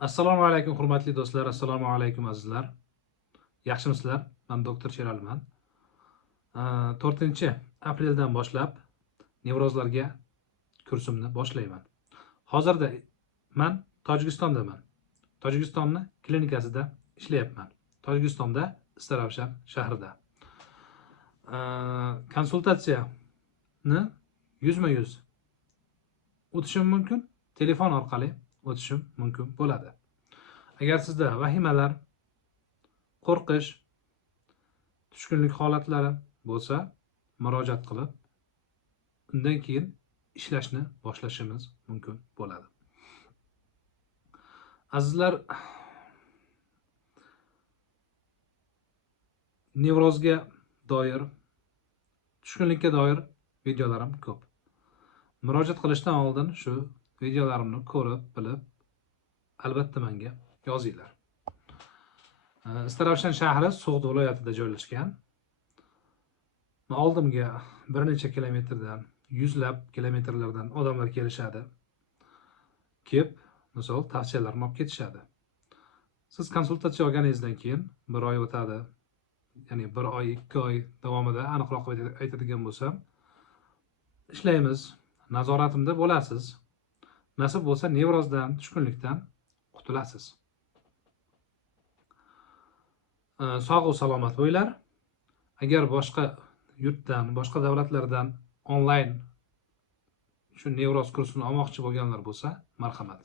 Assalomu alaykum hurmatli do'stlar, assalomu alaykum azizlar. Yaxshimisizlar? Men doktor Sheraliman. 4-apreldan boshlab nevrozlarga kursimni boshlayman. Hozirda men Tojikistondaman. Tojikistonni klinikasida ishlayapman. Tojikistonda Istaravshan shahrida. Konsultatsiyani yuzma-yuz o'tishim mumkin, telefon orqali o'tishim mumkin bo'ladi. Agar sizda vahimalar, qo'rqish, tushkunlik holatlari bo'lsa, murojaat qilib, undan keyin ishlashni boshlashimiz mumkin bo'ladi. Azizlar, nevrozga doir, tushkunlikka doir videolarim ko'p. Murojaat qilishdan oldin shu videolarimni ko'rib, bilib, albatta menga yozinglar. Istaravshan shahri So'g'd viloyatida joylashgan. Oldimga bir necha kilometrdan, yuzlab kilometrlardan odamlar kelishadi. Kelib, misol tavsiyalarni olib ketishadi. Siz konsultatsiya olganingizdan keyin 1 oy o'tadi. Ya'ni 1 oy, 2 oy davomida aniqroq aytadigan bo'lsam, ishlaymiz, nazoratimda bo'lasiz. Nasib bo'lsa, nevrozdan, tushkunlikdan qutulasiz. Sog' va salomat bo'linglar. Agar boshqa yurtdan, boshqa davlatlardan onlayn shu nevroz kursini olmoqchi bo'lganlar bo'lsa, marhamat.